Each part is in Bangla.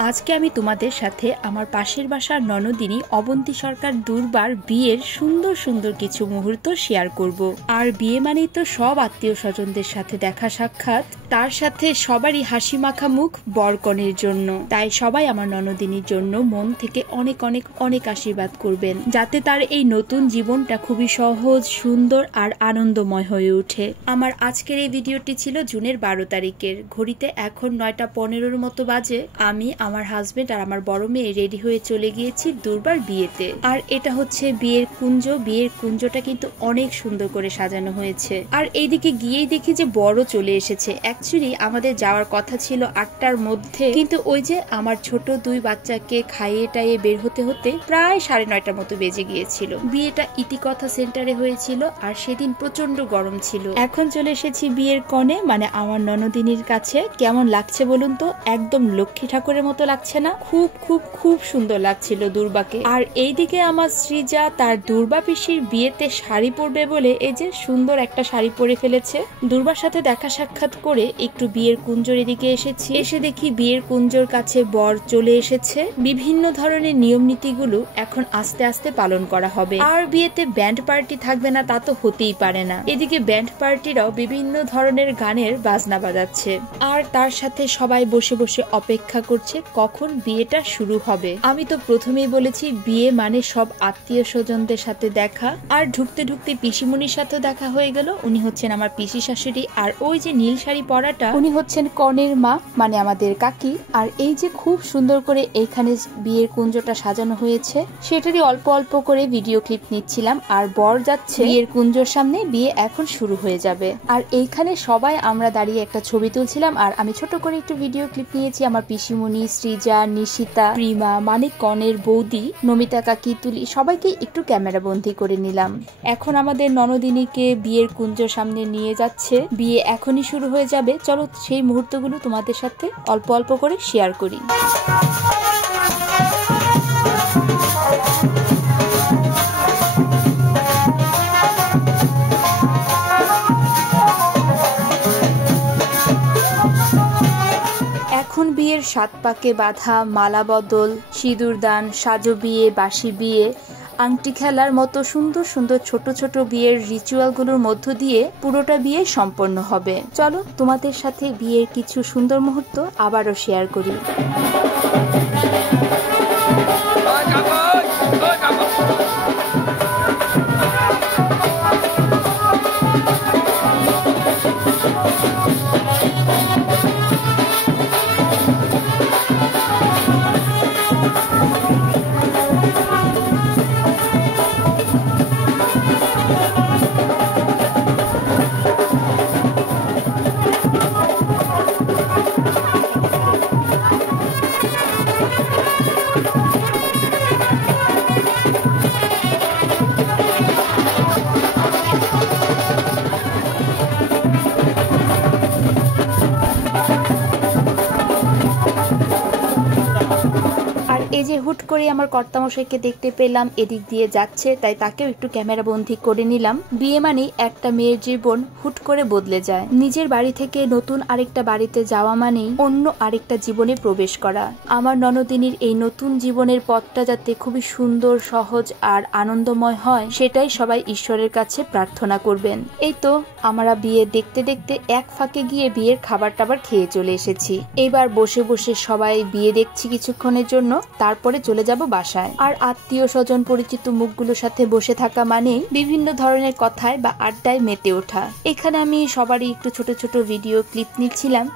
আজকে আমি তোমাদের সাথে আমার পাশের বাসার ননদিনী অবন্তী সরকার দুর্বার বিয়ের সুন্দর সুন্দর কিছু মুহূর্ত শেয়ার করব। আর বিয়ে মানেই তো সব আত্মীয় স্বজনদের সাথে দেখা সাক্ষাৎ, তার সাথে সবারই হাসি মাখা মুখ বরকনের জন্য। তাই সবাই আমার ননদিনীর জন্য মন থেকে অনেক অনেক অনেক আশীর্বাদ করবেন, যাতে তার এই নতুন জীবনটা খুবই সহজ, সুন্দর আর আনন্দময় হয়ে ওঠে। আমার আজকের এই ভিডিওটি ছিল জুনের 12 তারিখের। ঘড়িতে এখন 9টা 15-র মতো বাজে। আমি, আমার হাজবেন্ড আর আমার বড় মেয়ে রেডি হয়ে চলে গিয়েছি দুর্বার বিয়েতে। আর এটা হচ্ছে বিয়ের কুঞ্জ। বিয়ের কুঞ্জটা কিন্তু অনেক সুন্দর করে সাজানো হয়েছে। আর এইদিকে গিয়েই দেখি যে বড় চলে এসেছে। অ্যাকচুয়ালি আমাদের যাওয়ার কথা ছিল 8টার মধ্যে, কিন্তু ওই যে আমার ছোট 2 বাচ্চাকে খাইয়ে টাইয়ে বের হতে হতে প্রায় 9:30টার মতো বেজে গিয়েছিল। বিয়েটা ইতিকথা সেন্টারে হয়েছিল আর সেদিন প্রচন্ড গরম ছিল। এখন চলে এসেছি বিয়ের কনে, মানে আমার ননদিনীর কাছে। কেমন লাগছে বলুন তো? একদম লক্ষ্মী ঠাকুরের মতো লাগছে না? খুব খুব খুব সুন্দর লাগছিল দুর্বাকে। আর এইদিকে আমার সৃজা তার দুর্বা পিসির বিয়েতে শাড়ি পরবে বলে এই যে সুন্দর একটা শাড়ি পরে ফেলেছে। দুর্বার সাথে দেখা সাক্ষাৎ করে একটু বিয়ের কুঞ্জর এদিকে এসেছি। এসে দেখি বিয়ের কুঞ্জর কাছে বর চলে এসেছে। বিভিন্ন ধরনের নিয়ম নীতিগুলো এখন আস্তে আস্তে পালন করা হবে। আর বিয়েতে ব্যান্ড পার্টি থাকবে না তা তো হতেই পারে না। এদিকে ব্যান্ড পার্টিরাও বিভিন্ন ধরনের গানের বাজনা বাজাচ্ছে। আর তার সাথে সবাই বসে বসে অপেক্ষা করছে কখন বিয়েটা শুরু হবে। আমি তো প্রথমেই বলেছি বিয়ে মানে সব আত্মীয় স্বজনদের সাথে দেখা। আর ঢুকতে ঢুকতে পিসিমণির সাথে দেখা হয়ে গেল। উনি হচ্ছেন আমার পিসি শাশুড়ি। আর ওই যে নীল শাড়ি পরাটা, উনি হচ্ছেন কনের মা, মানে আমাদের কাকি। আর এই যে খুব সুন্দর করে এইখানে বিয়ের কুঞ্জটা সাজানো হয়েছে, সেটারই অল্প অল্প করে ভিডিও ক্লিপ নিচ্ছিলাম। আর বর যাচ্ছে বিয়ের কুঞ্জর সামনে। বিয়ে এখন শুরু হয়ে যাবে। আর এইখানে সবাই আমরা দাঁড়িয়ে একটা ছবি তুলছিলাম। আর আমি ছোট করে একটু ভিডিও ক্লিপ নিয়েছি। আমার পিসিমণি, সৃজা, নিশিতা, প্রিমা, মানে কনের বৌদি, নমিতা কাকি, তুলি, সবাইকে একটু ক্যামেরা বন্দি করে নিলাম। এখন আমাদের ননদিনীকে বিয়ের কুঞ্জর সামনে নিয়ে যাচ্ছে। বিয়ে এখনই শুরু হয়ে যাবে। চলো সেই মুহূর্তগুলো তোমাদের সাথে অল্প অল্প করে শেয়ার করি। এখন বিয়ের 7 পাকে বাঁধা, মালা বদল, সিঁদুর দান, সাজো বিয়ে, বাসি বিয়ে, আংটি খেলার মতো সুন্দর সুন্দর ছোট ছোট বিয়ের রিচুয়ালগুলোর মধ্য দিয়ে পুরোটা বিয়ে সম্পন্ন হবে। চলো তোমাদের সাথে বিয়ের কিছু সুন্দর মুহূর্ত আবারও শেয়ার করি। এই যে হুট করে আমার কর্তামশাইকে দেখতে পেলাম এদিক দিয়ে যাচ্ছে, তাই তাকেও একটু ক্যামেরা বন্দি করে নিলাম। বিয়ে মানে একটা মেয়ের জীবন হুট করে বদলে যায়। নিজের বাড়ি থেকে নতুন আরেকটা বাড়িতে যাওয়া মানেই অন্য আরেকটা জীবনে প্রবেশ করা। আমার ননদিনীর এই নতুন জীবনের পথটা যাতে খুবই সুন্দর, সহজ আর আনন্দময় হয়, সেটাই সবাই ঈশ্বরের কাছে প্রার্থনা করবেন। এই তো আমরা বিয়ে দেখতে দেখতে এক ফাঁকে গিয়ে বিয়ের খাবার টাবার খেয়ে চলে এসেছি। এবার বসে বসে সবাই বিয়ে দেখছি কিছুক্ষণের জন্য, তারপরে চলে যাব বাসায়। আর আত্মীয় স্বজন পরিচিত মুখগুলোর সাথে বসে থাকা মানে বিভিন্ন ধরনের কথায় বা আড্ডায় মেতে ওঠা। এখানে আমি সবারই একটু ছোট ছোট ভিডিও ক্লিপ নিচ্ছিলাম।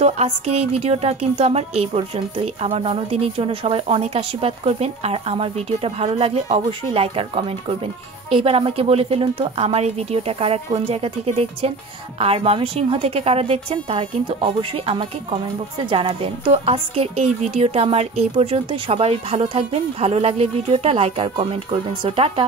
তো আজকের এই ভিডিওটা কিন্তু আমার এই পর্যন্তই। আমার ননদিনীর জন্য সবাই অনেক আশীর্বাদ করবেন। আর আমার ভিডিওটা ভালো লাগলে অবশ্যই লাইক আর কমেন্ট করবেন। এইবার আমাকে বলে ফেলুন তো আমার এই ভিডিওটা কারা কোন জায়গা থেকে দেখছেন, আর ময়মনসিংহ থেকে কারা দেখছেন তারা কিন্তু অবশ্যই আমাকে কমেন্ট বক্সে জানাবেন। তো আজকের এই ভিডিওটা আমার এই পর্যন্তই। সবাই ভালো থাকবেন। ভালো লাগলে ভিডিওটা লাইক আর কমেন্ট করবেন। So tata.